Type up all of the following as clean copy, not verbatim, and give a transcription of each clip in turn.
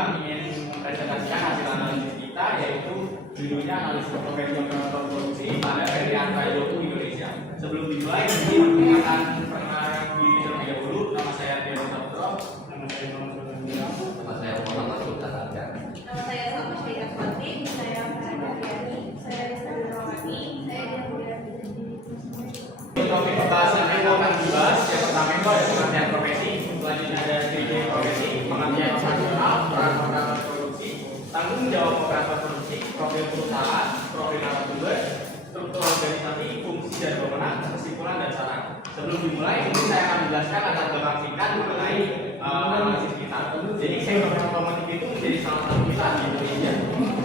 6 ingin presentasikan hasil analisis kita, yaitu judulnya analisis profesi operator produksi pada PT Antra Yoko Indonesia. Sebelum dimulai, ini akan perkenalkan diri terlebih dahulu. Nama saya Diego Sabto. Nama saya Muhammad Sultan Arga. Nama saya Salma Syahida Fatih. Saya Farida Fiani. Saya Rizka Rawani. Saya Diana. Topik pembahasan kita akan dibahas. Yang pertama itu ada pengertian profesi, selanjutnya ada studi profesi, pengertian operasional, peran operator produksi, tanggung jawab operator produksi, profil perusahaan, profil narasumber, struktur organisasi, fungsi dan wewenang, kesimpulan dan saran. Sebelum dimulai, ini saya akan menjelaskan agar belakang singkat mengenai analisis kita. Jadi sektor otomotif itu menjadi salah satu perusahaan di Indonesia.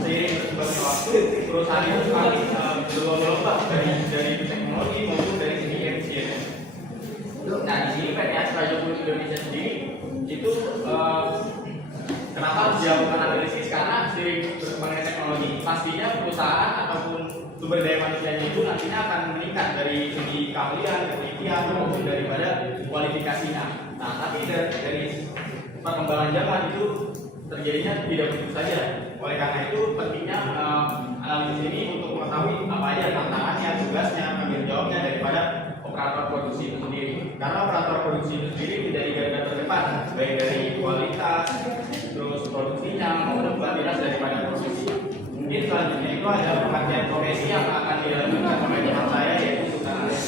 Seiring berkembangnya waktu, perusahaan itu semakin berlomba-lomba dari teknologi maupun dari segi efisiensi. Nah, di sini PT Astra Yoko Indonesia sendiri itu kenapa harus dilakukan analisis? Karena seiring berkembangnya teknologi, pastinya perusahaan ataupun sumber daya manusianya itu nantinya akan meningkat dari segi keahlian, ketelitian maupun daripada kualifikasinya. Nah, tapi dari perkembangan zaman itu terjadinya tidak begitu saja. Oleh karena itu pentingnya analisis ini untuk mengetahui apa aja tantangannya, tugasnya, tanggung jawabnya daripada operator produksi itu sendiri. Karena operator produksi itu sendiri menjadi garda terdepan baik dari kualitas, terus produksinya maupun kuantitas daripada produksi. Mungkin selanjutnya itu ada pengertian profesi yang akan dilakukan oleh teman saya, yaitu Sultan Arga.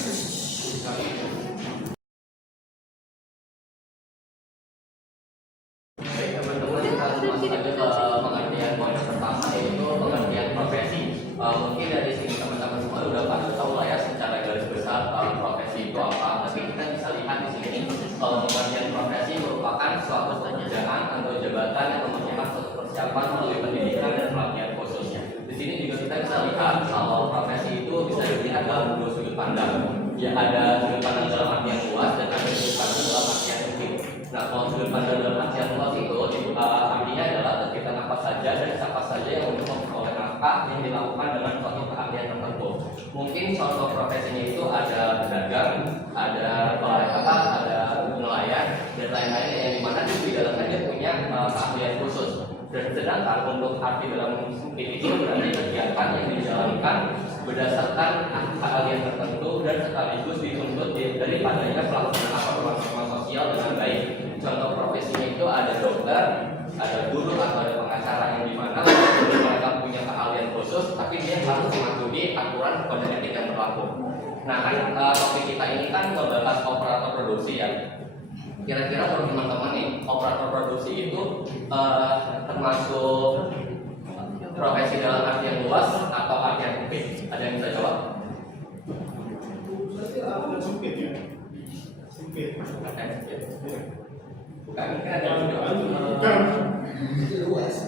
Baik teman-teman, kita langsung masuk aja ke pengertian poin yang pertama, yaitu pengertian profesi. Mungkin dari sini teman-teman semua udah pada tahu lah ya secara garis besar profesi itu apa. Tapi kita bisa lihat di sini pengertian profesi merupakan suatu pekerjaan atau jabatan yang memerlukan suatu persiapan melalui pendidikan dan pelatihan khususnya. Di sini juga kita bisa lihat kalau profesi itu bisa dilihat dalam dua sudut pandang. Ya, ada sudut pandang dalam artian luas dan ada sudut pandang dalam artian sempit. Nah, kalau sudut pandang dalam artian luas itu artinya adalah ketika apa saja dan siapa saja yang untuk memperoleh nafkah yang dilakukan dengan suatu keahlian tertentu. Mungkin contoh profesinya itu ada pedagang, ada ada nelayan dan lain-lain yang dimana di dalamnya punya keahlian khusus. Dan sedangkan untuk arti dalam sempit itu berarti kegiatan yang dijalankan berdasarkan keahlian tertentu dan sekaligus dituntut daripadanya pelaksanaan permasalahan sosial dengan baik. Contoh profesinya itu ada dokter, ada guru atau ada pengacara yang dimana mereka punya keahlian khusus, tapi dia harus mematuhi aturan kode etik yang berlaku. Nah kan topik kita ini kan membahas operator produksi ya. Kira-kira menurut teman-teman nih, operator produksi itu termasuk profesi dalam artian luas atau artian sempit? Ada yang bisa jawab? Sempit ya? Sempit. Bukan, mungkin ada yang jawab. Luas.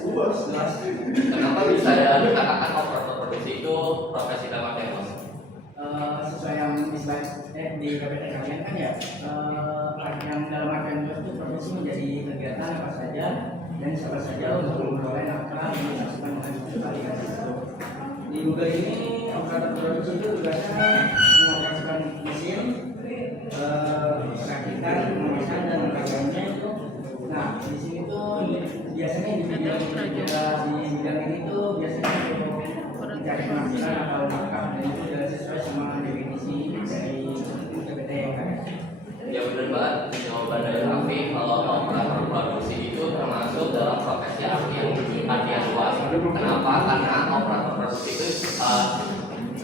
Kenapa bisa ya dikatakan operator produksi itu profesi dalam artian luas? Sesuai yang di KPT kalian kan ya, yang dalam artian luas itu profesi menjadi kegiatan apa saja dan siapa saja untuk memperoleh nafkah yang dilakukan dengan keahlian tersebut. Di Google ini operator produksi itu tugasnya mengoperasikan mesin, perakitan, memesan dan mengagalnya itu. Nah di sini tuh biasanya di bidang ini tuh biasanya untuk mencari penghasilan atau nafkah, dan itu sudah sesuai sama definisi dari KPT yang ada. Ya benar banget, jawaban dari Raffi kalau operator produksi itu termasuk dalam profesi artian luas. Kenapa? Karena operator produksi itu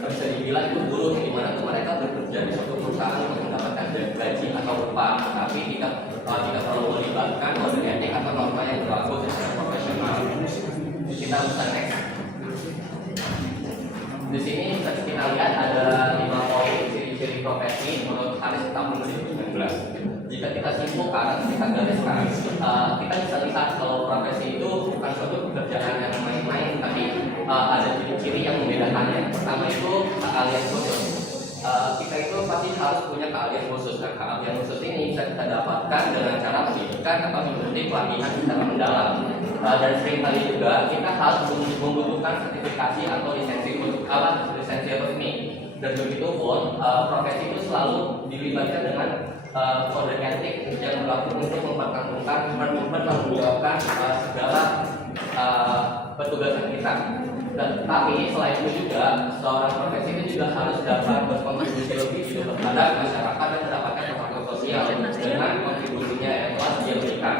bisa dibilang itu buruh, di mana mereka bekerja di suatu perusahaan untuk mendapatkan gaji atau upah, tapi tidak perlu melibatkan kode etik atau norma yang berlaku secara profesional. Kita bisa next. Di sini kita lihat ada 5 poin ciri-ciri profesi menurut Haris tahun 2019. Jika kita simpulkan, kita gariskan, kita bisa lihat kalau profesi itu bukan suatu pekerjaan yang main-main, tapi ada ciri-ciri yang membedakannya. Pertama itu keahlian khusus. Kita itu pasti harus punya keahlian khusus. Dan keahlian khusus ini bisa kita dapatkan dengan cara pendidikan atau mengikuti pelatihan secara mendalam. Dan seringkali juga kita harus membutuhkan sertifikasi atau lisensi resmi. Dan begitu pun profesi itu selalu dilibatkan dengan kode etik yang berlaku untuk mempertanggungjawabkan segala Dan tapi selain itu juga seorang profesi itu juga harus dapat berkontribusi lebih juga terhadap masyarakat dan mendapatkan faktor sosial dengan kontribusinya yang telah dia berikan.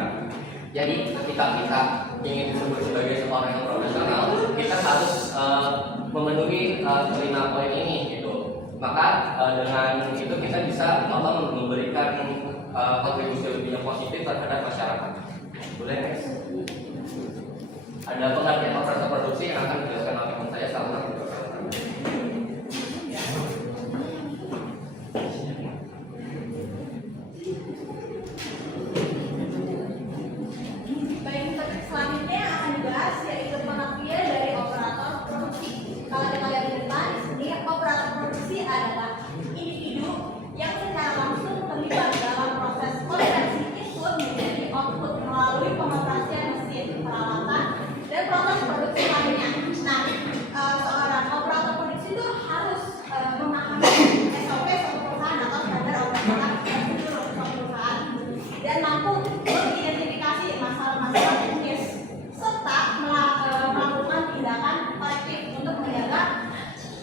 Jadi ketika kita ingin disebut sebagai seorang yang profesional, kita harus memenuhi kelima poin ini gitu. Maka dengan itu kita bisa memberikan kontribusi lebih yang positif terhadap masyarakat. Boleh guys? Ada pengertian operator produksi yang akan dijelaskan oleh teman saya sama. Baik, topik selanjutnya yang akan dibahas yaitu pengertian dari operator produksi. Kalau kita lihat di depan, di sini operator produksi adalah individu yang secara langsung terlibat dalam proses konversi input menjadi output melalui pengoperasian mesin, peralatan, dan proses produksi lainnya. Nah, seorang operator produksi itu harus memahami SOP suatu perusahaan atau standar operasi prosedur suatu perusahaan dan mampu mengidentifikasi masalah-masalah teknis serta melakukan tindakan korektif untuk menjaga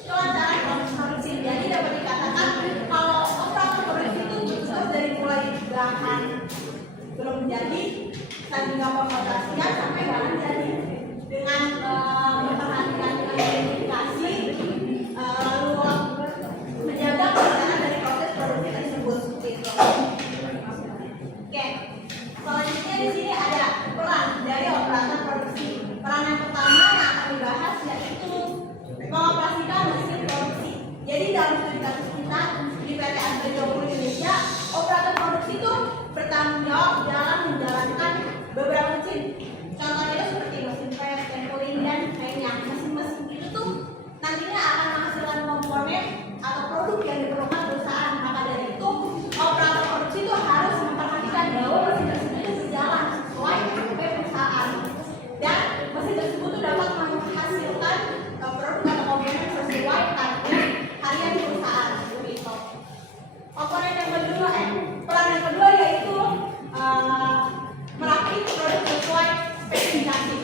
kelancaran proses produksi. Jadi dapat dikatakan kalau operator produksi itu sukses dari mulai bahan belum jadi hingga pengoperasian sampai bahan jadi dengan memperhatikan identifikasi lalu menjaga kelancaran dari proses produksi tersebut seperti itu. Oke, selanjutnya di sini ada peran dari operator produksi. Peran yang pertama yang akan dibahas yaitu mengoperasikan mesin produksi. Jadi dalam studi kasus kita di PT Astra 20 Indonesia, operator produksi itu bertanggung jawab dalam menjalankan beberapa mesin. Contohnya itu seperti mesin press, tempering, dan lainnya. Mesin-mesin itu tuh nantinya akan menghasilkan komponen atau produk yang diperlukan perusahaan. Maka dari itu, operator produksi itu harus memperhatikan bahwa mesin tersebut itu berjalan sesuai SOP perusahaan. Dan mesin tersebut itu dapat menghasilkan produk atau komponen sesuai target harian perusahaan. Seperti itu. Komponen yang kedua, peran yang kedua yaitu merakit produk sesuai spesifikasi.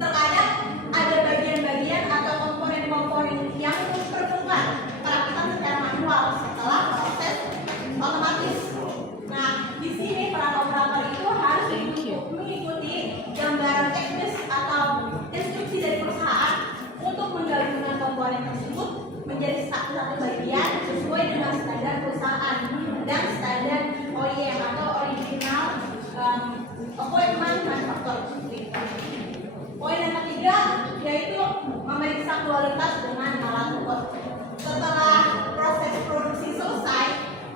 Terkadang ada bagian-bagian atau komponen-komponen yang diperlukan perakitan secara manual setelah proses otomatis. Nah, di sini peran operator itu harus mengikuti gambaran teknis atau instruksi dari perusahaan untuk menggabungkan komponen tersebut menjadi satu bagian sesuai dengan standar perusahaan dan standar OEM atau original equipment manufacturer. Poin yang ketiga yaitu memeriksa kualitas dengan alat ukur. Setelah proses produksi selesai,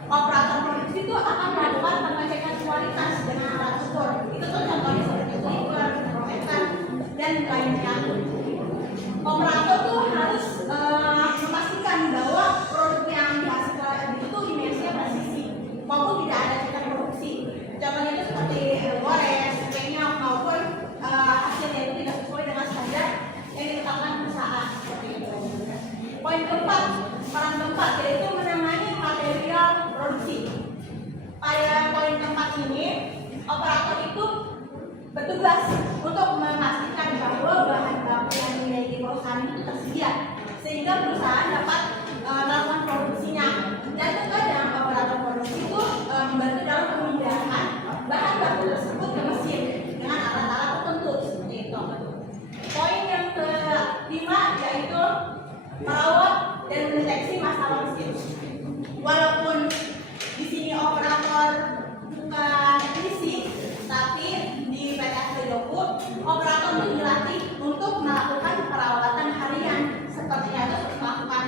operator produksi itu akan melakukan pengecekan kualitas dengan alat ukur. Itu tuh contohnya seperti ukur, termometer, dan lainnya. Operator tuh harus memastikan bahwa produk yang dihasilkan itu dimensinya presisi maupun tidak ada cetak produksi. Contohnya itu seperti gores, penyok maupun hasilnya itu tidak sesuai dengan standar yang ditetapkan perusahaan. Seperti itu. Poin keempat, peran keempat yaitu menangani material produksi. Pada poin keempat ini, operator itu bertugas untuk memastikan bahwa bahan baku yang dimiliki perusahaan itu tersedia sehingga perusahaan dapat melakukan produksinya. Dan terkadang operator produksi itu membantu dalam pemindahan bahan baku tersebut ke mesin dengan alat-alat tertentu seperti itu. Poin yang kelima yaitu merawat dan mendeteksi masalah mesin. Walaupun di sini operator bukan teknisi, tapi di PT Astra 20 operator itu dilatih untuk melakukan perawatan harian seperti itu melakukan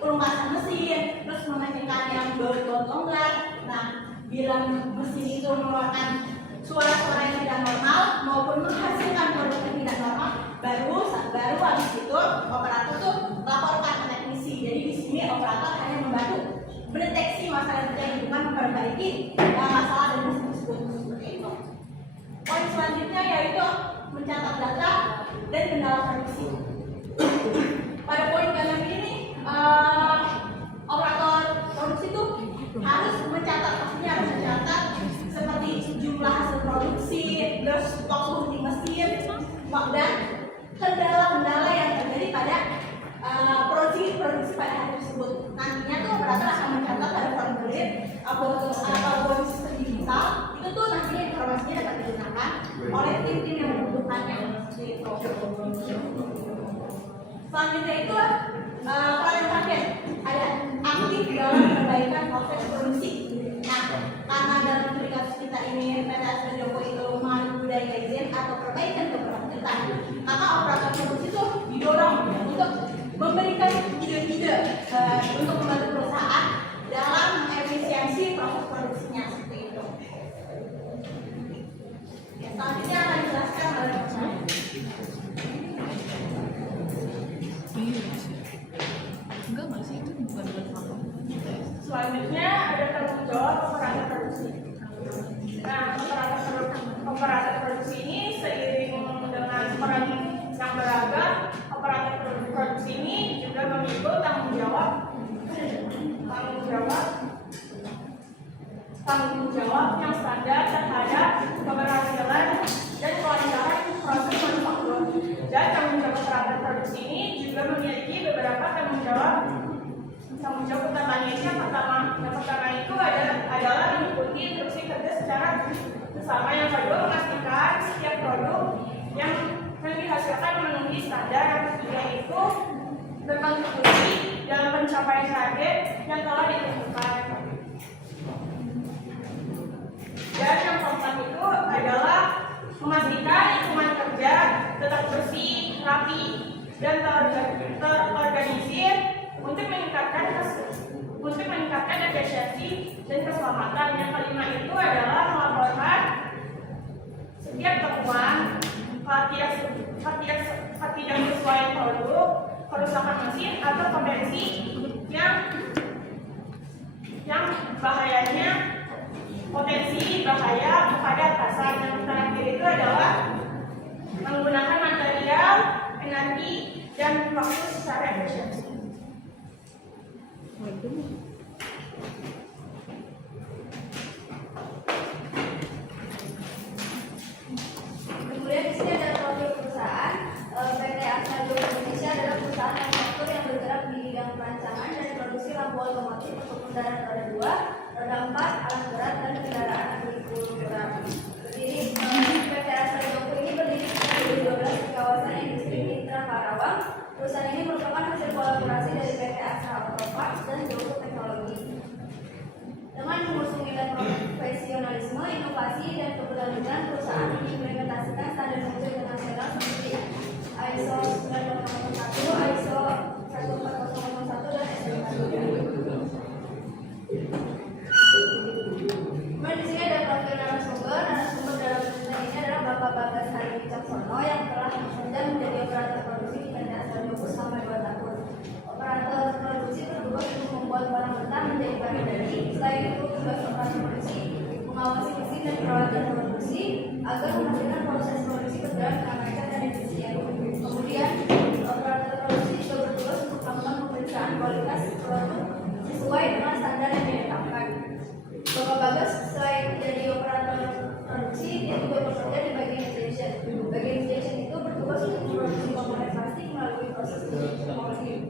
pelumasan mesin, terus memastikan yang baut-baut longgar. Nah, bila mesin itu mengeluarkan suara-suara yang tidak normal maupun menghasilkan produk yang tidak normal, baru habis itu operator tuh laporkan ke teknisi. Jadi di sini operator hanya membantu mendeteksi masalah yang terjadi, bukan memperbaiki masalah dari mesin tersebut. Seperti itu. Poin selanjutnya yaitu mencatat data dan kendala produksi. Pada poin ke-6 ini, operator produksi itu harus mencatat, pastinya harus mencatat seperti jumlah hasil produksi, terus waktu di mesin, dan kendala-kendala yang produksi pada hari tersebut. Nantinya tuh operator akan mencatat pada formulir atau sistem digital. Itu tuh nantinya informasinya dapat digunakan oleh tim-tim yang membutuhkannya. Seperti itu. Selanjutnya itu peran yang terakhir ada aktif dalam perbaikan proses produksi. Nah, karena dalam studi kasus kita ini PT Astra Joko itu mengandung budaya izin atau perbaikan keberlanjutan, maka operator produksi itu didorong untuk memberikan ide-ide untuk membantu perusahaan dalam mengefisiensi proses produksinya seperti itu. Ya, selanjutnya akan dijelaskan oleh Pak. Selanjutnya ada tanggung jawab operator produksi. Nah, operator produksi ini seiring dengan peran yang beragam, operator produksi ini juga memikul tanggung jawab yang standar terhadap keberhasilan dan kelancaran proses manufaktur. Dan tanggung jawab operator produksi ini juga memiliki beberapa tanggung jawab utamanya. Yang pertama itu adalah mengikuti instruksi kerja secara bersama. Yang kedua, memastikan setiap produk yang dihasilkan memenuhi standar. Yang ketiga itu berkontribusi dalam pencapaian target yang telah ditentukan. Dan yang keempat itu adalah memastikan lingkungan kerja tetap bersih, rapi, dan terorganisir untuk meningkatkan efisiensi dan keselamatan. Yang kelima itu adalah melaporkan setiap temuan ketidaksesuaian produk, kerusakan mesin atau potensi bahaya kepada atasan. Yang terakhir itu adalah menggunakan material, energi, dan waktu secara efisien. Kemudian di sini ada profil perusahaan. PT Astra Joko Indonesia adalah perusahaan manufaktur yang bergerak di bidang perancangan dan produksi lampu otomotif untuk kendaraan roda 2, roda 4, alat berat, dan kendaraan agrikultura. PT Astra Joko ini berdiri sejak 2012 di kawasan industri Mitra Karawang. Perusahaan ini merupakan hasil kolaborasi dari PT Astra Auto Parts dan Joko Teknologi. Dengan mengusung nilai profesionalisme, inovasi, dan keberlanjutan, perusahaan mengimplementasikan standar mutu internasional seperti ISO 9001, ISO 14001, dan SMK. Kemudian di sini ada profil narasumber. Narasumber dalam perusahaan ini adalah Bapak Bagas Hari Wicaksono yang telah bekerja menjadi operator produksi di PT Astra Joko selama 2 tahun. Operator produksi bertugas untuk membuat barang mentah menjadi barang jadi. Selain itu, tugas operator produksi mengawasi mesin dan peralatan produksi agar memastikan proses produksi berjalan dengan lancar dan efisien. Kemudian, operator produksi juga bertugas untuk melakukan pemeriksaan kualitas produk sesuai dengan standar yang ditetapkan. Bapak Bagas selain menjadi operator produksi, dia juga bekerja di bagian station. Bagian station itu bertugas untuk memproduksi komponen plastik melalui proses molding.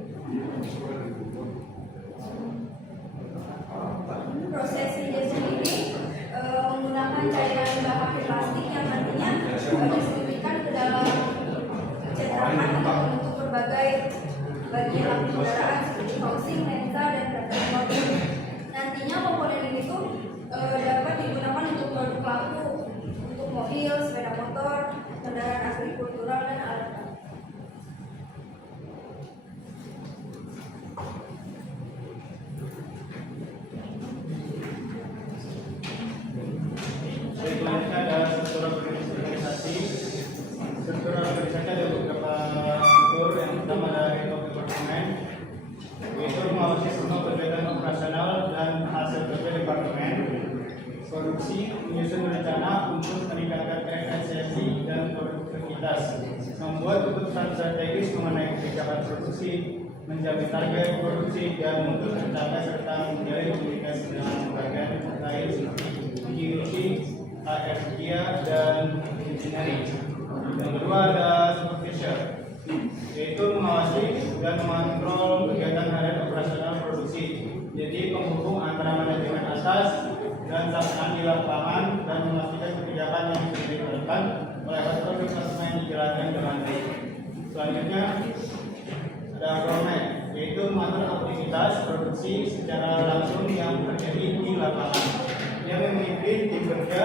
Proses injection ini menggunakan cairan bahan plastik yang nantinya diselipkan ke dalam cetakan untuk membentuk berbagai bagian lampu kendaraan seperti housing, lensa, dan bagian mobil. Nantinya komponen ini tuh dapat digunakan untuk produk lampu, untuk mobil, sepeda motor, kendaraan agrikultural, dan alat. Selanjutnya ada struktur organisasi. Struktur organisasi ada beberapa struktur. Yang pertama dari departemen, yaitu mengawasi semua kegiatan operasional dan hasil kerja departemen. Produksi menyusun rencana untuk meningkatkan efisiensi dan produktivitas, membuat keputusan strategis mengenai kebijakan produksi, menjamin target produksi, dan untuk mencapai serta menjalin komunikasi dengan bagian lain seperti IoT, AFIA, dan engineering. Yang kedua ada supervisor, yaitu mengawasi dan mengontrol kegiatan operasional produksi. Jadi penghubung antara manajemen atas dan pelaksanaan di lapangan dan memastikan kebijakan yang sudah diterapkan oleh produk customer yang dijalankan dengan baik. Selanjutnya ada roadmap, yaitu mengatur aktivitas produksi secara langsung yang terjadi di lapangan. Dia memimpin tim kerja,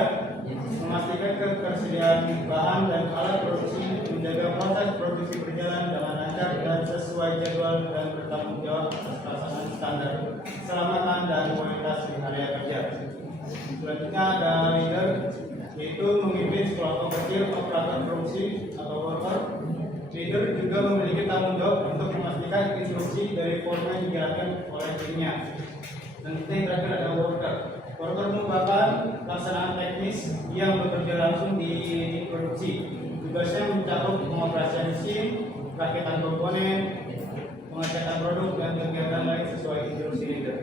memastikan ketersediaan bahan dan alat produksi, menjaga proses produksi berjalan dengan lancar dan sesuai jadwal dan bertanggung jawab atas pelaksanaan standar keselamatan dan kualitas di area kerja. Selanjutnya ada leader, yaitu memimpin sekelompok kecil operator produksi atau worker. Leader juga memiliki tanggung jawab untuk memastikan instruksi dari foreman dijalankan oleh timnya. Dan yang terakhir ada worker. Worker merupakan pelaksanaan teknis yang bekerja langsung di produksi. Tugasnya mencakup pengoperasian mesin, perakitan komponen, pengecekan produk, dan kegiatan lain sesuai instruksi leader.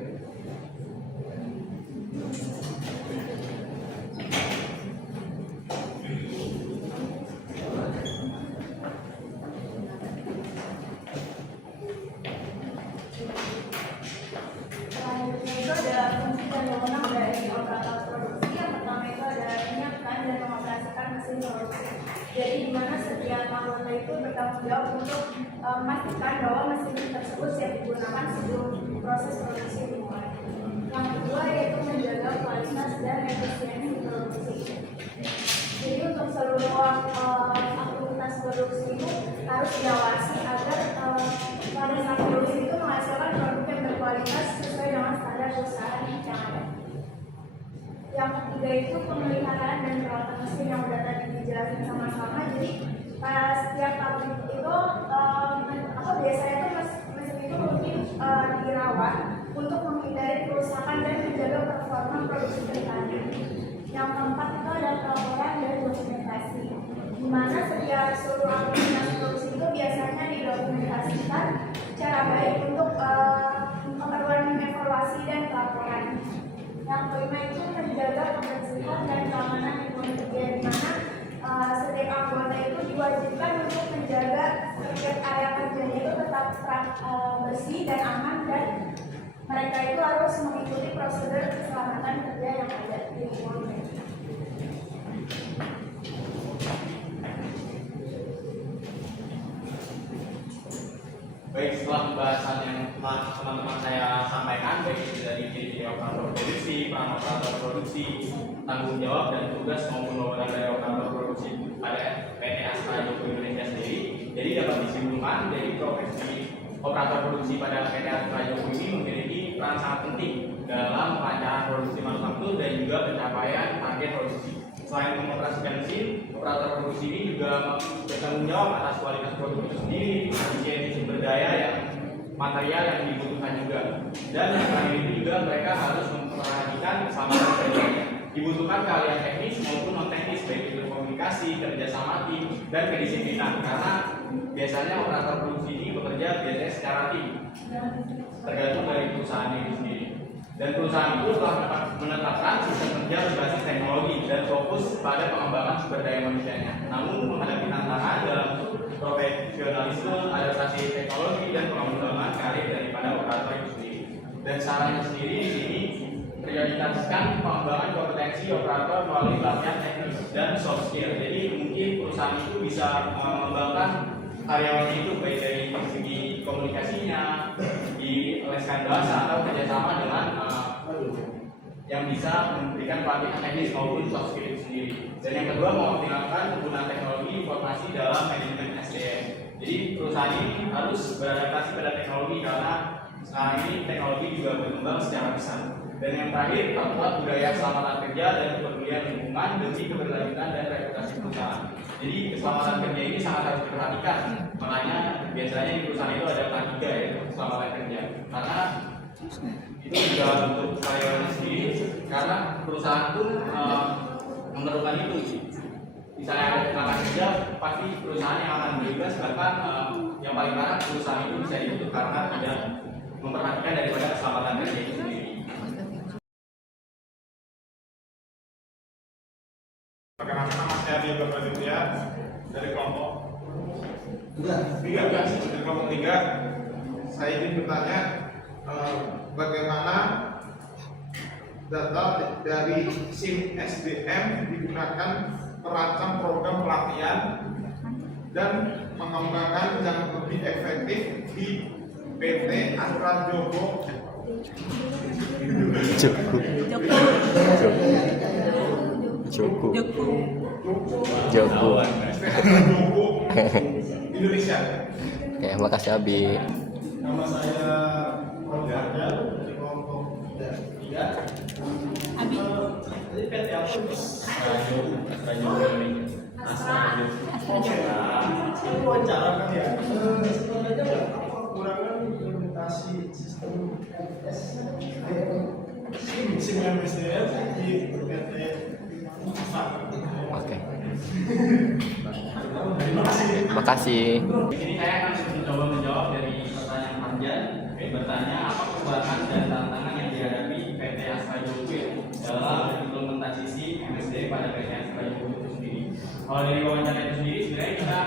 Selanjutnya itu ada fungsi dan wewenang dari operator produksi. Yang pertama itu ada menyiapkan dan mengoperasikan mesin produksi. Jadi di mana setiap anggota itu bertanggung jawab untuk memastikan bahwa mesin tersebut siap digunakan sebelum proses produksi dimulai. Yang kedua yaitu menjaga kualitas dan efisiensi produksi. Jadi untuk seluruh aktivitas produksi itu harus diawasi agar pada saat produksi itu menghasilkan produk yang berkualitas sesuai dengan standar perusahaan yang ada. Yang ketiga itu pemeliharaan dan perawatan mesin yang sudah tadi dijelasin sama-sama. Jadi setiap pabrik itu biasanya itu mesin itu mungkin dirawat untuk menghindari kerusakan dan menjaga performa produksi bertahan. Yang keempat itu ada pelaporan dan dokumentasi, di mana setiap seluruh aktivitas produksi itu biasanya didokumentasikan secara baik untuk keperluan evaluasi dan pelaporan. Yang kelima itu menjaga kebersihan dan keamanan lingkungan kerja, di mana setiap anggota itu diwajibkan untuk menjaga setiap area kerjanya itu tetap bersih dan aman, dan mereka itu harus mengikuti prosedur keselamatan kerja yang ada di lingkungan. Baik, setelah pembahasan yang telah teman-teman saya sampaikan, baik itu dari diri operator produksi, peran operator produksi, tanggung jawab dan tugas maupun wewenang dari operator produksi pada PT Astra Joko Indonesia sendiri, jadi dapat disimpulkan dari profesi operator produksi pada PT Astra Joko ini memiliki peran sangat penting dalam pelancaran produksi manufaktur dan juga pencapaian target produksi. Selain mengoperasikan mesin, operator produksi ini juga bertanggung jawab atas kualitas produk itu sendiri, efisiensi sumber daya yang material yang dibutuhkan juga. Dan yang terakhir itu juga mereka harus memperhatikan keselamatan kerjanya. Dibutuhkan keahlian teknis maupun non teknis, baik itu komunikasi, kerjasama tim, dan kedisiplinan. Karena biasanya operator produksi ini bekerja biasanya secara tim, tergantung dari perusahaan itu sendiri. Dan perusahaan itu telah menetapkan sistem kerja berbasis teknologi dan fokus pada pengembangan sumber daya manusianya. Namun menghadapi tantangan dalam profesionalisme, adaptasi teknologi, dan pengembangan karir daripada operator itu sendiri. Dan caranya sendiri di sini prioritaskan pengembangan kompetensi operator melalui pelatihan teknis dan soft skill. Jadi mungkin perusahaan itu bisa mengembangkan karyawannya itu baik dari segi komunikasinya, dileskan bahasa atau kerjasama dengan yang bisa memberikan pelatihan teknis maupun soft skill itu sendiri. Dan yang kedua, mengoptimalkan penggunaan teknologi informasi dalam manajemen SDM. Jadi perusahaan ini harus beradaptasi pada teknologi karena sekarang ini teknologi juga berkembang secara besar. Dan yang terakhir, membuat budaya keselamatan kerja dan kepedulian lingkungan demi keberlanjutan dan reputasi perusahaan. Jadi keselamatan kerja ini sangat harus diperhatikan. Makanya biasanya di perusahaan itu ada K3 ya, keselamatan kerja. Karena itu juga untuk karyawan sendiri, karena perusahaan itu memerlukan itu. Misalnya ada kecelakaan kerja, pasti perusahaan yang akan bebas, bahkan yang paling parah perusahaan itu bisa ditutup karena tidak memperhatikan daripada keselamatan kerja itu sendiri. Perkenalkan, nama saya Diego Praditya dari kelompok 3. Dari kelompok 3, saya ingin bertanya bagaimana data dari SIM SDM digunakan merancang program pelatihan dan mengembangkan yang lebih efektif di PT Astra Joko Indonesia. Oke, makasih Abi. Nama saya Roger dari kelompok 3. Abi. Jadi PT apa? Wawancara kan ya. Sebenarnya apa kekurangan implementasi sistem SIM MSDM di PT Oke. Terima kasih. Makasih. Ini saya akan mencoba menjawab dari pertanyaan panjang. Bertanya apa perubahan dan tantangan yang dihadapi PT Astra Joko dalam implementasi SIM MSD pada PT Astra Joko itu sendiri. Kalau dari wawancara itu sendiri, sebenarnya kita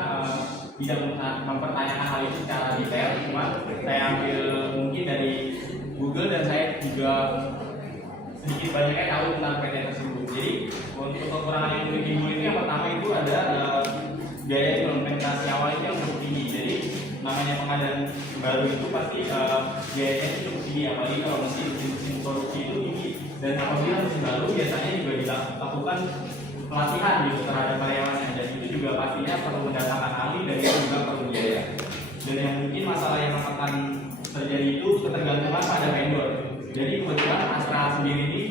tidak mempertanyakan hal itu secara detail. Cuma saya ambil mungkin dari Google dan saya juga sedikit banyaknya tahu tentang PT tersebut. Jadi untuk kekurangan yang timbul itu yang pertama itu ada biaya implementasi awal itu yang cukup tinggi. Jadi namanya pengadaan baru itu pasti biayanya itu cukup tinggi, apalagi kalau mesin produksi itu tinggi. Dan apabila mesin baru biasanya juga dilakukan pelatihan gitu terhadap karyawannya, dan itu juga pastinya perlu mendatangkan ahli dan itu juga perlu biaya. Dan yang mungkin masalah yang akan terjadi itu ketergantungan pada vendor. Jadi kebetulan Astra sendiri ini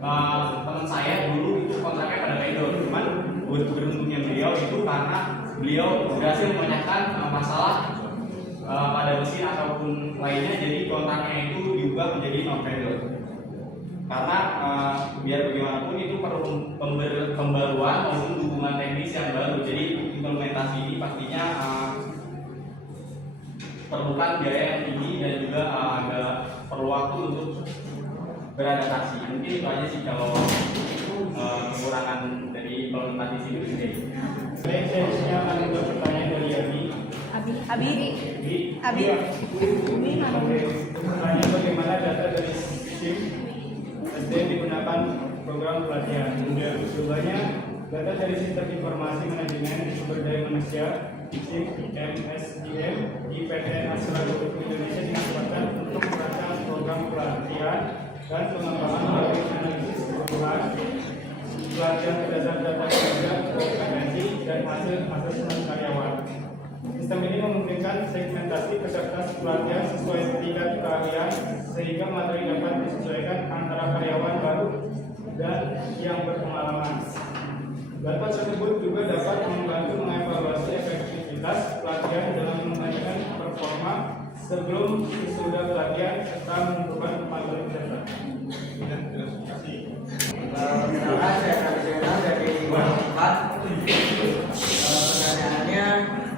teman saya dulu itu kontraknya pada vendor, cuman beruntungnya beliau itu karena beliau berhasil memecahkan masalah pada mesin ataupun lainnya, jadi kontraknya itu diubah menjadi non vendor. Karena biar bagaimanapun itu perlu pembaruan maupun dukungan teknis yang baru, jadi implementasi ini pastinya perlukan biaya yang tinggi dan juga ada perlu waktu untuk beradaptasi. Mungkin itu aja sih kalau kekurangan dari implementasi itu sendiri. Saya akan untuk pertanyaan dari Abi. Pertanyaan bagaimana data dari SIM SDM digunakan program pelatihan. Jawabannya, data dari Sistem Informasi Manajemen Sumber Daya Manusia SIM MSDM di PT Astra Joko Indonesia dimanfaatkan untuk merancang program pelatihan dan pengembangan melalui analisis kebutuhan, pelatihan berdasarkan data kerja, kompetensi, dan hasil asesmen karyawan. Sistem ini memungkinkan segmentasi peserta pelatihan sesuai tingkat keahlian sehingga materi dapat disesuaikan antara karyawan baru dan yang berpengalaman. Data tersebut juga dapat membantu mengevaluasi efektivitas pelatihan dalam menanyakan performa sebelum sesudah pelatihan serta menentukan materi peserta. Perkenalkan, saya tradisional dari Bapak. Pertanyaannya,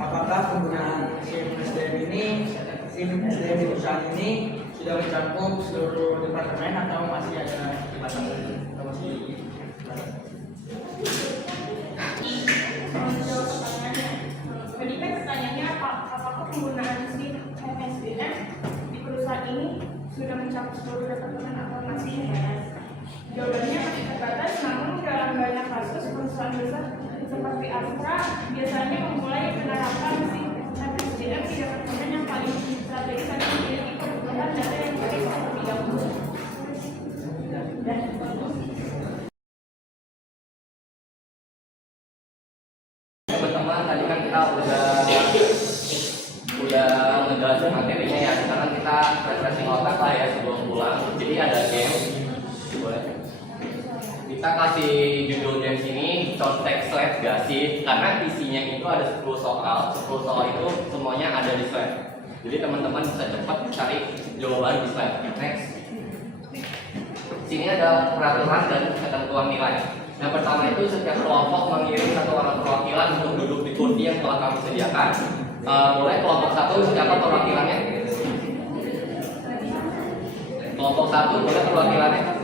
apakah penggunaan SIM SDM di perusahaan ini sudah mencakup seluruh departemen atau masih ada dibatasi? Jadi kan pertanyaannya apakah penggunaan SIM MSDM di perusahaan ini sudah mencakup seluruh departemen atau masih? Jawabannya masih terbatas, namun dalam banyak kasus perusahaan besar seperti Astra biasanya memulai penerapan SIM MSDM di departemen yang paling strategis dan memiliki kebutuhan data yang baik terlebih dahulu. Teman-teman, tadi kan kita udah ngejelasin materinya ya. Sekarang kita refreshing otak lah ya sebelum pulang. Jadi ada game, boleh. Kita kasih judul games ini context slide gak sih? Karena isinya itu ada 10 soal. 10 soal itu semuanya ada di slide. Jadi teman-teman bisa cepat cari jawaban di slide. Next. Sini ada peraturan dan ketentuan nilai. Yang pertama itu setiap kelompok mengirim satu orang perwakilan untuk duduk di kursi yang telah kami sediakan. Mulai kelompok 1, siapa perwakilannya? Kelompok 1, boleh perwakilannya?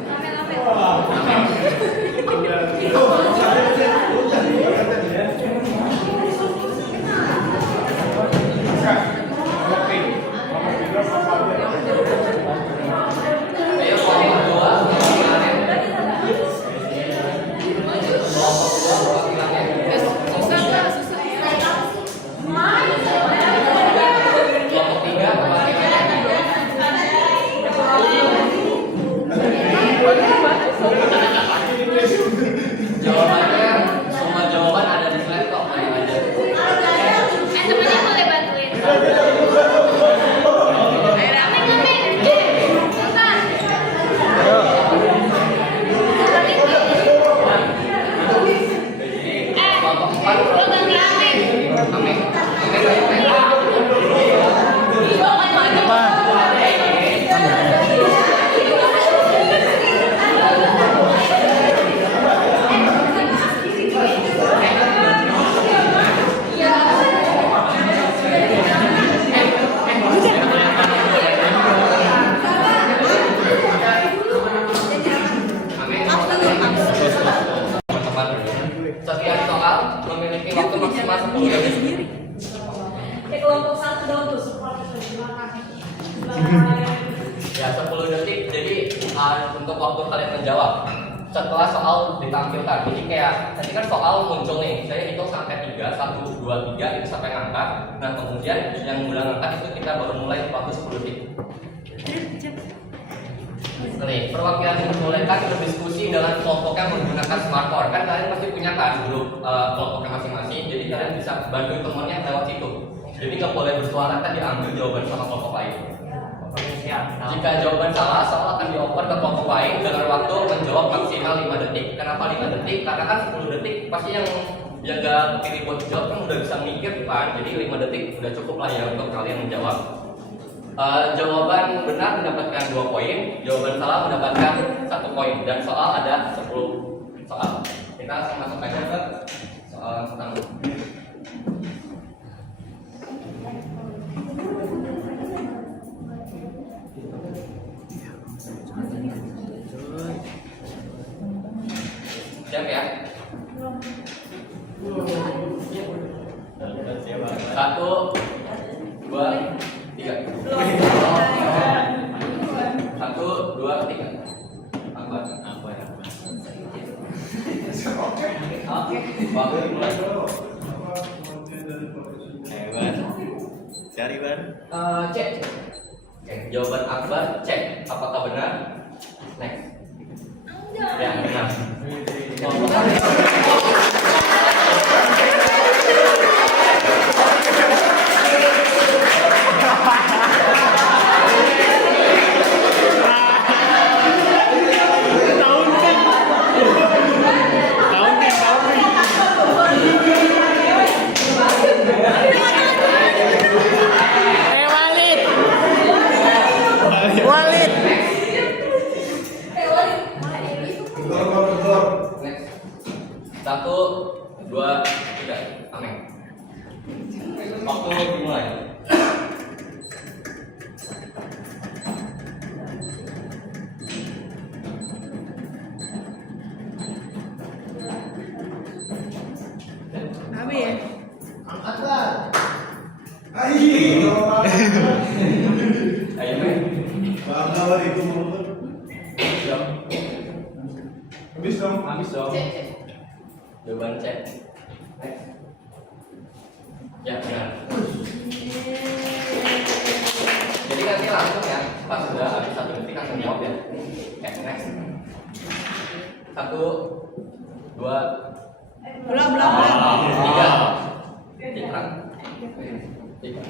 memiliki waktu maksimal 10 detik. Kelompok 1 dong tuh, support itu. Silakan. Ya, 10 detik. Jadi untuk waktu kalian menjawab setelah soal ditampilkan. Jadi kayak tadi kan soal muncul nih, saya hitung sampai 3, 1, 2, 3 itu sampai ngangkat. Nah kemudian yang udah ngangkat itu kita baru mulai waktu 10 detik. Nih, perwakilan membolehkan berdiskusi dengan kelompoknya menggunakan smartphone. Kan kalian pasti punya kan grup kelompoknya masing-masing. Jadi kalian bisa bantu temennya lewat situ. Jadi nggak boleh bersuara, kan diambil jawaban sama kelompok lain. Jika jawaban salah, soal akan dioper ke kelompok lain dengan waktu menjawab maksimal 5 detik. Kenapa 5 detik? Karena kan 10 detik pasti yang nggak pilih buat jawab kan udah bisa mikir kan. Jadi 5 detik udah cukup lah ya untuk kalian menjawab. Jawaban benar mendapatkan 2 poin, jawaban salah mendapatkan 1 poin. Dan soal ada 10 soal. Kita langsung masuk aja ke soal yang pertama. Siap ya? 1, 2, 3. 1, 2, 3. Apa ya? Oke. Waktu dimulai. Cari Ban. Cek. Oke, jawaban Akbar cek. Apakah benar? Next. Ya, benar. Next. 1, 2, 3. Amin. Waktu dimulai. Abi ya. Ayo, men. Siap. Habis dong. Habis dong. Jawaban cek. Next. Ya, benar. Jadi nanti langsung ya, pas sudah habis 1 detik langsung jawab ya. Oke, next. 1, 2, Belum. 3. Tiga.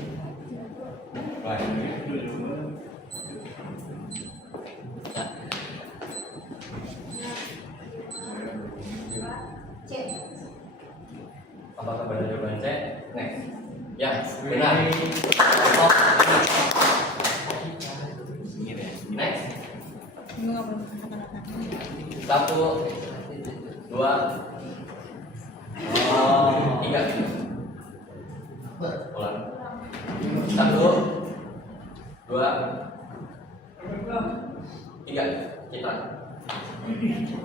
Baik. Cek. Apakah benar jawaban C? Next. Ya, benar. Next. 1, 2, 3. Ulang. 1, 2, 3. Kita.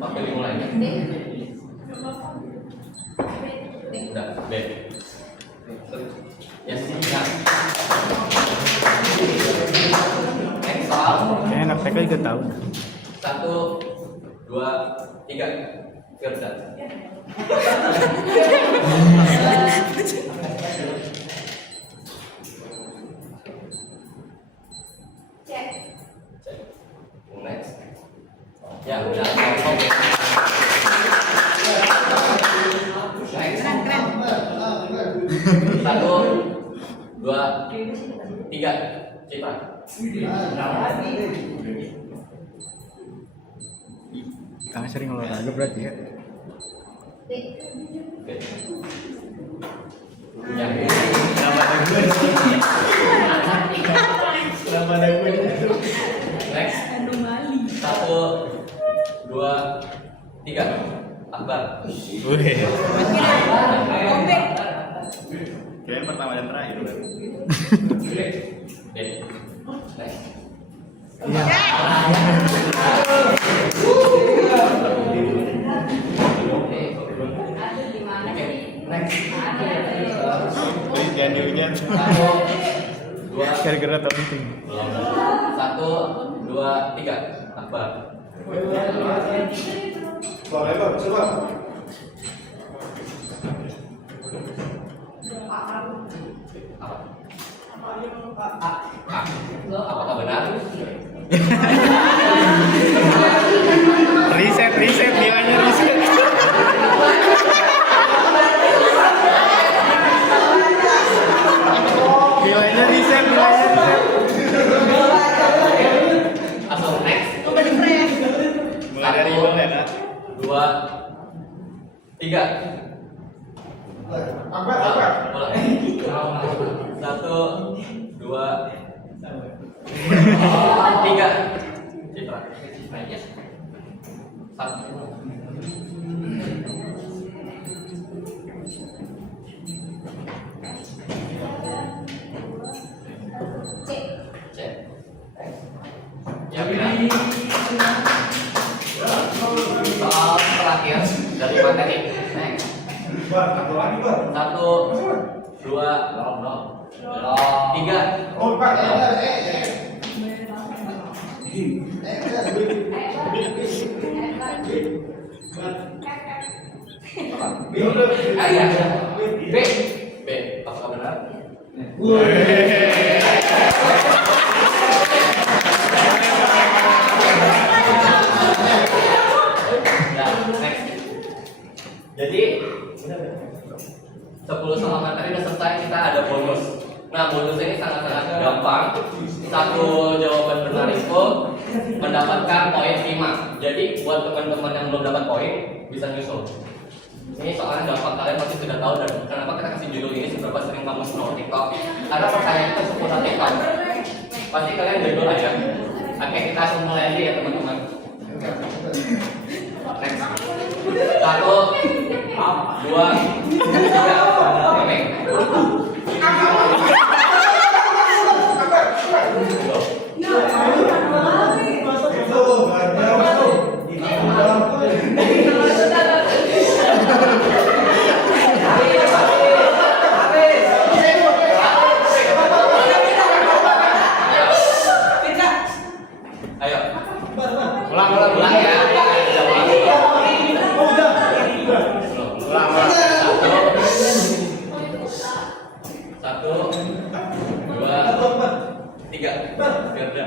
Waktu dimulai. Udah, B. Yes, nah. Next soal. Kayaknya anak TK juga tahu. 1, 2, 3. Kerja. Cek. Next. Ya, udah. Next. Keren. 1, 2, 3. Citra. Kang sering olahraga berarti ya. Oke. Ya. Kenapa ada gue di situ? Next. 1, 2, 3. Akbar. Wih. Kalian pertama dan terakhir kan? Oke. Next. Oke. Next. Jangan dihujan. 1, 2, Gara-gara topik ini. 1, 2, 3. Akbar. Coba. Apakah benar? Riset, nilainya riset. Nilainya riset. Langsung next. Mulai dari Iwan ya, Nak. 2, 3. Akbar. Mulai. 1, 2, 3. Citra. Naiknya. 1. C. Ya benar. Soal terakhir dari materi. Next. 1, 2, 3. Oh, Pak. Iya. B. Apakah benar? Nah, next. Jadi 10 soal materi udah selesai, kita ada bonus. Nah, bonus ini sangat-sangat gampang. Satu jawaban benar itu mendapatkan poin 5. Jadi buat teman-teman yang belum dapat poin bisa nyusul. Ini soalnya gampang, kalian pasti sudah tahu. Dan kenapa kita kasih judul ini seberapa sering kamu scroll TikTok? Karena pertanyaan itu seputar TikTok. Pasti kalian judul aja. Oke, kita langsung mulai aja ya teman-teman. Next. 1, 2, 3. Oke. Ayo. Ulang ya. Satu, 2, 3. Gerda.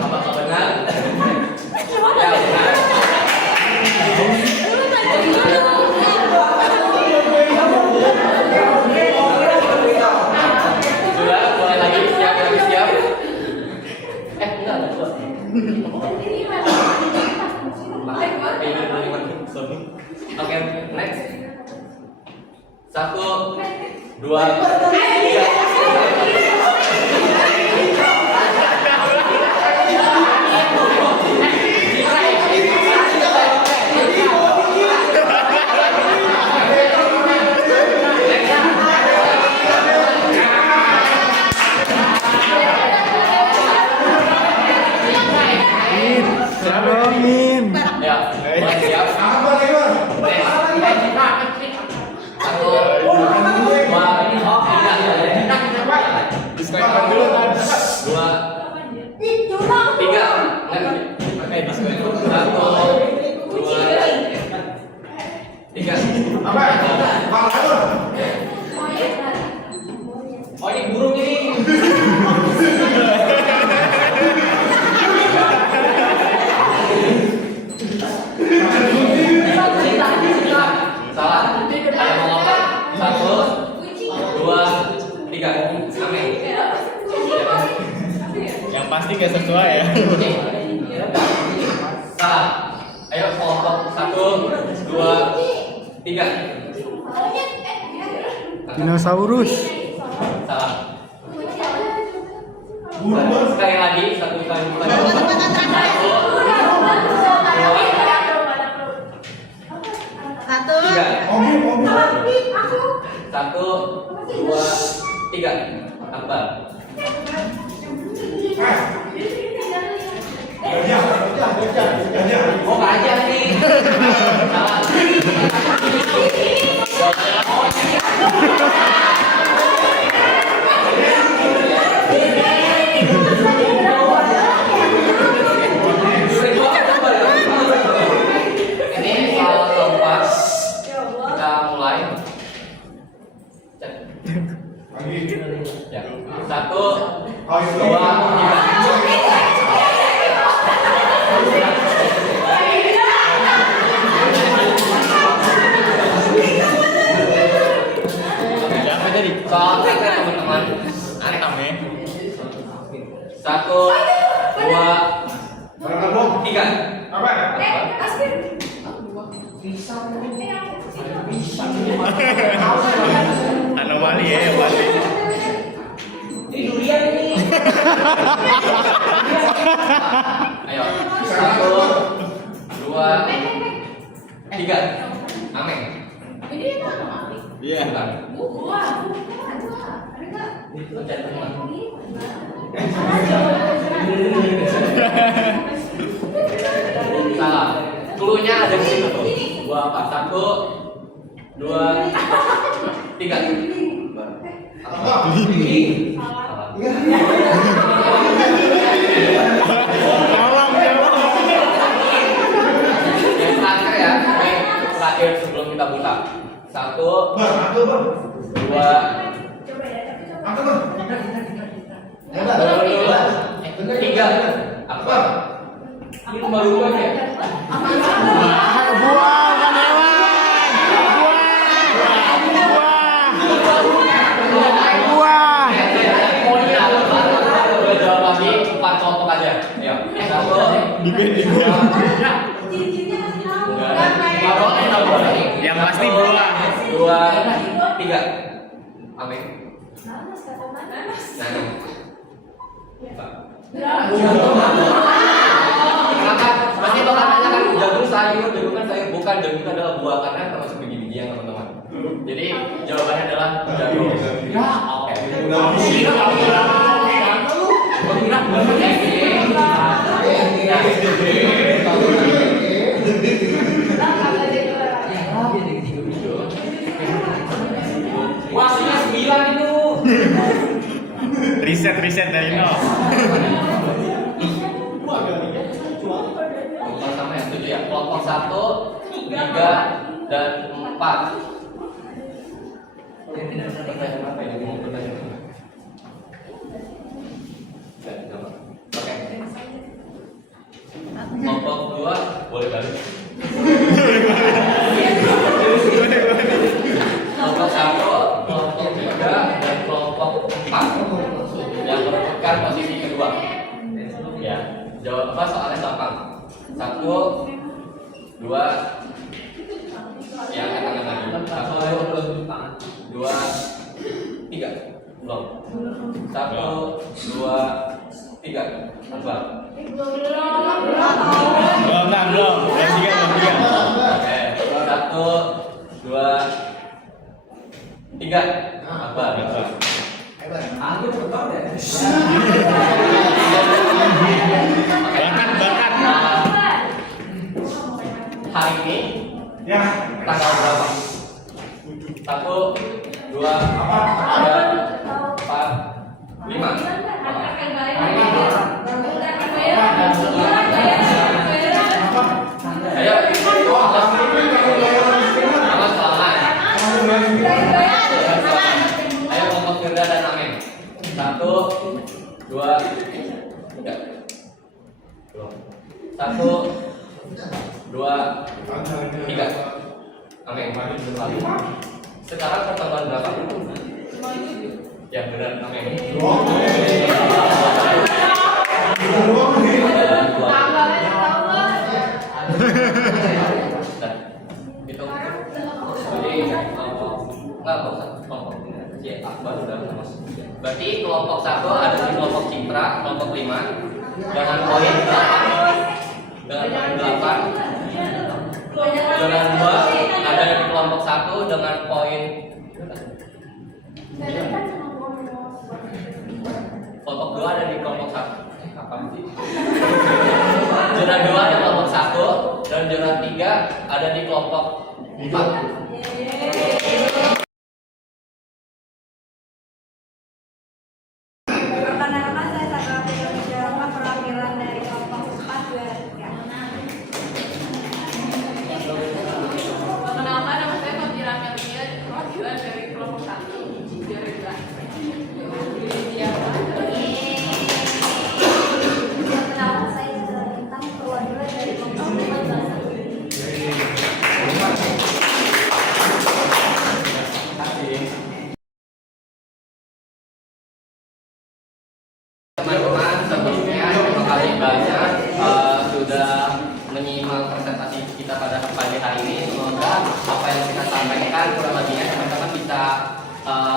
Apakah benar? Ya, benar. Sudah, mulai lagi. Siap. Enggak. Oke, next. 1, 2, 3. Ya, mulai siap. Satu, dua, Disclaimer dulu kan. 2, 3. Pakai disclaimer. 1, 2, 3. Apa? Oh, ini burung ini. Salah. Ada mau apa? 1, 2, 3. Amin. Yang pasti gak sesuai ya. Salah. Ayo kelompok 1, 2, 3. Dinosaurus. Salah. Sekali lagi, 1 kali. 1, 2, 3. 1, 2, 3. Akbar. Ya. tiga. Apa? Aspir. Anomali ya yang pasti. Ayo, satu, dua, tiga. Amin. Ini apa anomali? Iya. Bukan. Buah. Ada nggak? Itu gentleman. Salah. Cluenya ada di situ tuh. Dua apa? Satu, dua, tiga. Salah. Yang terakhir ya, ini terakhir sebelum kita buka. Satu, dua, tiga. Apa? Ini baru dua ya? Buah kan hewan. Buah. Udah jawab lagi 4 kelompok aja. Ayo. Satu, Cincinnya masih tahu. Yang pasti buah. dua, tiga. Amin. Nanas kata nanas. Nanam. Kenapa? Pasti bakal nanya kan jagung sayur kan bukan, jagung itu adalah buah karena termasuk biji-bijian teman-teman. Jadi jawabannya adalah jagung. Ya, oke. Wah, 9 itu. Riset dari nol. Kelompok sama yang setuju ya. Kelompok 1, 3, dan 4. Pertanyaan apa yang mau bertanya? Oke. Kelompok 2 boleh balik. Kelompok 1, kelompok 3, dan kelompok 4 yang merupakan posisi kedua. Ya, jawab apa soalnya gampang. 1, 2, ya tangan lagi. 1, 2, 3. Belum. 1, 2, 3. Apa? Belum. Yang tiga. Oke. 1, 2, 3. Apa? Bakat. Hari ini Ya. tanggal berapa? 1, 2, 3, 4, 5. Ayo, awas lawan. Ayo kelompok Firda dan Amin. 1, 2, 3. 1, 2, 3. Amin. Sekarang pertemuan berapa? Ya benar, Amin. Itu. Jadi nggak usah kelompok ya akbar udah masuk. Berarti kelompok 1 ada di kelompok Citra, kelompok 5 dengan poin 8. Dengan poin 8. Dengan 2 ada di kelompok 1 dengan poin kelompok 2 ada di kelompok 1. Kapan sih? Zona 2 ada kelompok 1 dan zona 3 ada di kelompok 4. Perkenalkan saya Sakti Indonesia perwakilan dari kelompok 4 2 Perkenalkan, nama saya Fadila Melia, perwakilan dari kelompok 1 dari Perkenalkan saya Citra Bintang perwakilan dari kelompok 4 Teman-teman sebelumnya terima kasih banyak sudah presentasi kita pada pagi hari ini. Semoga apa yang kita sampaikan kurang lebihnya teman-teman bisa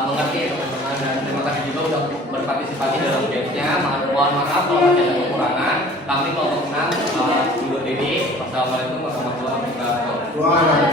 mengerti ya teman-teman, dan terima kasih juga sudah berpartisipasi dalam debtnya. Mohon maaf kalau masih ada kekurangan. Kami kelompok 6 undur diri. Wassalamualaikum warahmatullahi wabarakatuh.